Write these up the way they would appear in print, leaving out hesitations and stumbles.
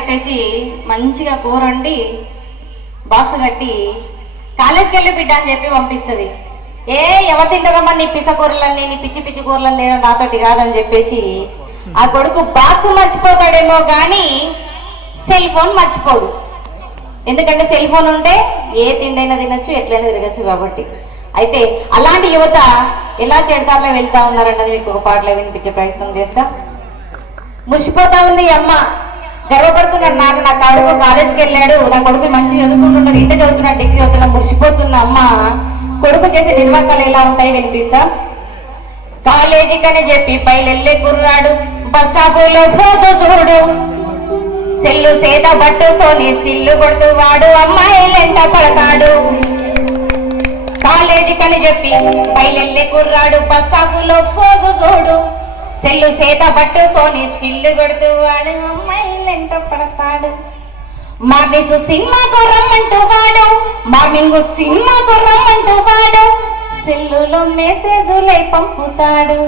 పెట్టేసి మంచిగా కూర వండి బాక్స్ కట్టి కాలేజ్కి వెళ్ళి బిడ్డ అని చెప్పి పంపిస్తుంది. ఎవరు తింటారమ్మా నీ పిస కూరలన్నీ, నీ పిచ్చి పిచ్చి కూరలని తినడం నాతోటి కాదని చెప్పేసి ఆ కొడుకు బాక్స్ మర్చిపోతాడేమో కానీ సెల్ ఫోన్ మర్చిపోడు. ఎందుకంటే సెల్ ఫోన్ ఉంటే ఏ తిండైనా తినచ్చు, ఎట్లయినా తిరగచ్చు కాబట్టి. అయితే అలాంటి యువత ఎలా చెడతారులో వెళ్తా ఉన్నారన్నది మీకు ఒక పాటలో వినిపించే ప్రయత్నం చేస్తా. మురిసిపోతా ఉంది అమ్మ, గర్వపడుతున్నాను నాన్న, నా కొడుకు కాలేజీకి వెళ్ళాడు, నా కొడుకు మంచి చదువుకుంటున్నాడు, ఇంట చదువుతున్నాడు, డిగ్రీ చదువుతున్నా, మురిసిపోతున్న అమ్మ కొడుకు చేసే నిర్వాకాలు ఎలా ఉంటాయి వినిపిస్తా. కాలేజీకని చెప్పి పైలెళ్ళే కుర్రాడు, బస్ స్టాప్ లో ఫోటో చూడు, సెల్లు సేద పట్టుకొని స్టిల్లు కొడుతూ వాడు అమ్మాయిలెంట పడతాడు. కాలేజీకని చెప్పి పైలెళ్ళే కుర్రాడు, బస్ స్టాప్ లో ఫోటో చూడు, సెల్లు సేత పట్టుకొని స్టిల్లు కొడుతూ వాడు అమ్మాయిలెంట పడతాడు. మార్నింగ్ సినిమాకు రమ్మంటూ వాడు, మార్నింగ్ సినిమాకు రమ్మంటూ వాడు, సెల్లులో మెసేజులే పంపుతాడు.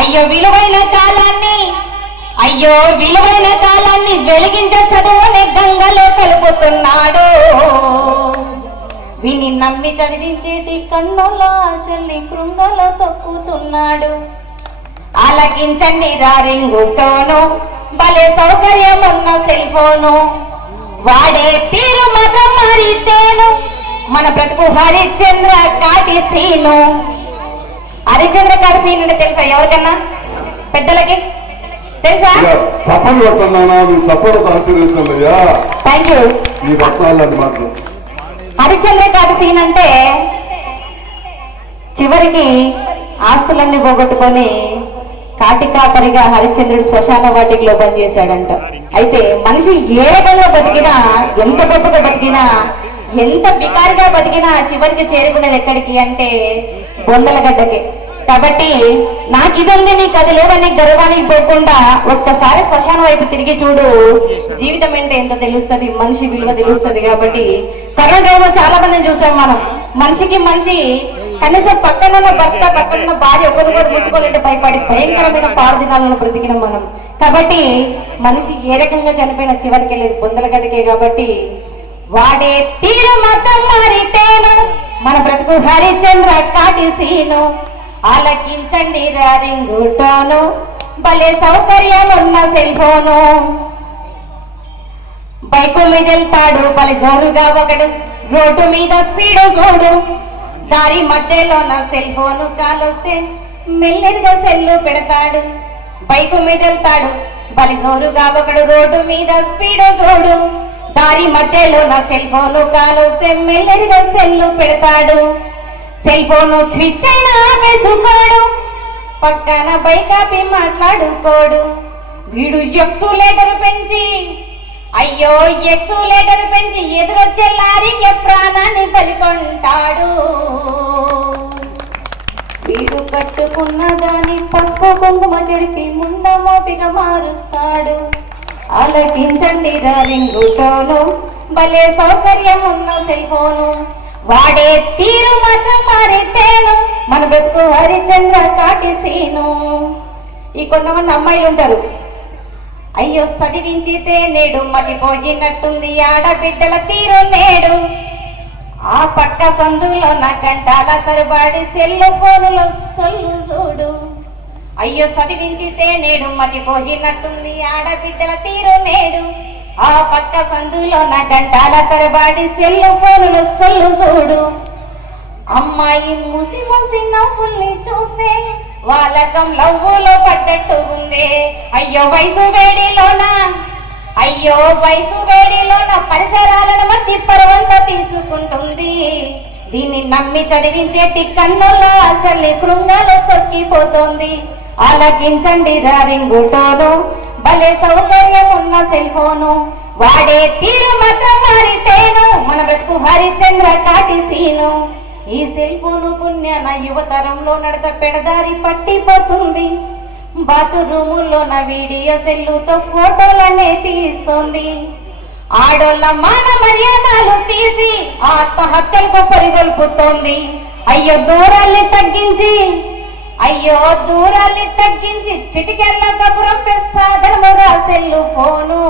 అయ్యో విలువైన కాలాన్ని వెలిగించ చదువునే గంగలో కలుపుతున్నాడు. విని నమ్మి చదివించేటి కన్నుల ఆశల్ని కృంగలో తొక్కుతున్నాడు. ఆలకించండి రింగు టోను, భలే సౌకర్యం ఉన్న సెల్ ఫోను, వాడే తీరు మాత్రం మారితేను మన బ్రతుకు హరిశ్చంద్ర కాటి సీను. హరిశ్చంద్ర కాటి సీన్ అంటే తెలుసా ఎవరికన్నా? పెద్దలకి తెలుసా? Thank you. Harishchandra Kati scene అంటే చివరికి ఆస్తులన్నీ పోగొట్టుకొని కాటికాపరిగా హరిశ్చంద్రుడు శ్మశాన వాటికలో పనిచేశాడంట. అయితే మనిషి ఏ రకంగా బతికినా, ఎంత గొప్పగా బతికినా, ఎంత వికారిగా బతికినా చివరికి చేరుకునేది ఎక్కడికి అంటే బొందలగడ్డకి. కాబట్టి నాకు ఇదండి నీకు అది లేవని గర్వానికి పోకుండా ఒక్కసారి శ్మశాన వైపు తిరిగి చూడు, జీవితం అంటే ఎంత తెలుస్తుంది, మనిషి విలువ తెలుస్తుంది. కాబట్టి కరోనా డ్రామా చాలా మందిని చూసాం మనం. మనిషికి మనిషి కనీసం పక్కనున్న భర్త, పక్కనున్న భార్య ఒకరికొకరు ముట్టుకోవాలంటే భయపడి భయంకరమైన పాడుదినాలను బ్రతికినాం మనం. కాబట్టి మనిషి ఏ రకంగా చనిపోయిన చివరికి వెళ్ళేది బొందలగడ్డకే. కాబట్టి వాడే తీరు మాత్రం మారితేను మన బ్రతుకు హరిశ్చంద్ర కాటి సీను. ఆలకించండి రింగు టోను, భలే సౌకర్యం ఉన్న సెల్ ఫోను. బైకు మీద వెళ్తాడు భలే జోరుగా ఒకడు, రోడ్డు మీద స్పీడు చూడు, దారి మధ్యలో నా సెల్ ఫోను కాలొస్తే మెల్లిగా సెల్లు పెడతాడు. బైకు మీద వెళ్తాడు భలే జోరుగా ఒకడు, రోడ్డు మీద స్పీడు చూడు, దారి మధ్యలో నా సెల్ ఫోను కాలొస్తే మెల్లిగా సెల్లు పెడతాడు. సెల్ ఫోను స్విచ్ అయినా ఆపేసుకోడు, పక్కన బైక్ ఆపి మాట్లాడుకోడు. వీడు ఎక్సులేటర్ పెంచి ఎదురొచ్చే లారీకి ప్రాణాన్ని బలికొంటాడు. వీడు కట్టుకున్న దాని పసుపు కుంకుమ చెడిపి ముండ మోపిగా మారుస్తాడు. ఆలకించండి రింగు టోను, భలే సౌకర్యం ఉన్న సెల్ ఫోను. వాడే తీరు మాత్రం మారితేను మన బ్రతుకు హరిశ్చంద్ర కాటి సీను. ఈ కొంతమంది అమ్మాయిలు ఉంటారు, అయ్యో చదివించితే నేడు మతిపోయినట్టుంది ఆడబిడ్డల తీరు నేడు. ఆ పక్క సందులో నా గంటల తరబడి సెల్లు ఫోనులో సొల్లు చూడు. అయ్యో చదివించితే నేడు మతిపోయినట్టుంది ఆడబిడ్డల తీరు నేడు. ఆ పక్క సందులో నా గంటల తరబడి సెల్లు ఫోనులో సొల్లు చూడు. అమ్మాయి ముసి ముసి నవ్వుల్ని చూస్తే వాళ్ళకం లవ్వులో పడ్డట్టు ఉంది. అయ్యో వయసు వేడిలోన పరిసరాలను మర్చి పరువంతా తీసుకుంటుంది. దీన్ని నమ్మి చదివించేటి కన్నుల ఆశల్ని కృంగాలో తొక్కిపోతోంది. ఆలకించండి రింగు టోను, భలే సౌకర్యం ఉన్న సెల్ ఫోను. వాడే తీరు మాత్రం మారితేను మన బ్రతుకు హరిశ్చంద్ర కాటి సీను. ఈ సెల్ ఫోను పుణ్యాన యువతరంలో నడత పెడదారి పట్టిపోతుంది. బాత్రూములో నా వీడియో సెల్లుతో ఫోటోలనే తీస్తోంది. ఆడోళ్ళ మాన మర్యాదలు తీసి ఆత్మహత్యలకు పరిగొల్పుతోంది. అయ్యో దూరాల్ని తగ్గించి చిటికెళ్ళ కబురం సాధనమురా సెల్లు ఫోను.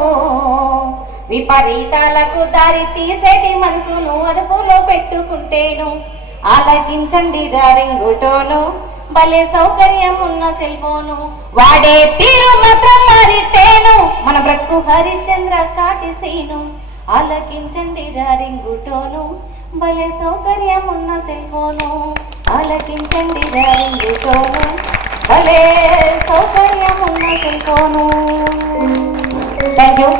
విపరీతాలకు దారి తీసేటి మనసును అదుపులో పెట్టుకుంటేను ఆలకించండి రింగుటోను భలే సౌకర్యం ఉన్న సెల్ ఫోను వాడే తీరు మాత్రం మారితేను మన బ్రతుకు హరిశ్చంద్ర కాటిసీను ఆలకించండి రింగుటోను భలే సౌకర్యం ఉన్న సెల్ ఫోను ఆలకించండి రింగుటోను భలే సౌకర్యం ఉన్న సెల్ ఫోను. Thank you.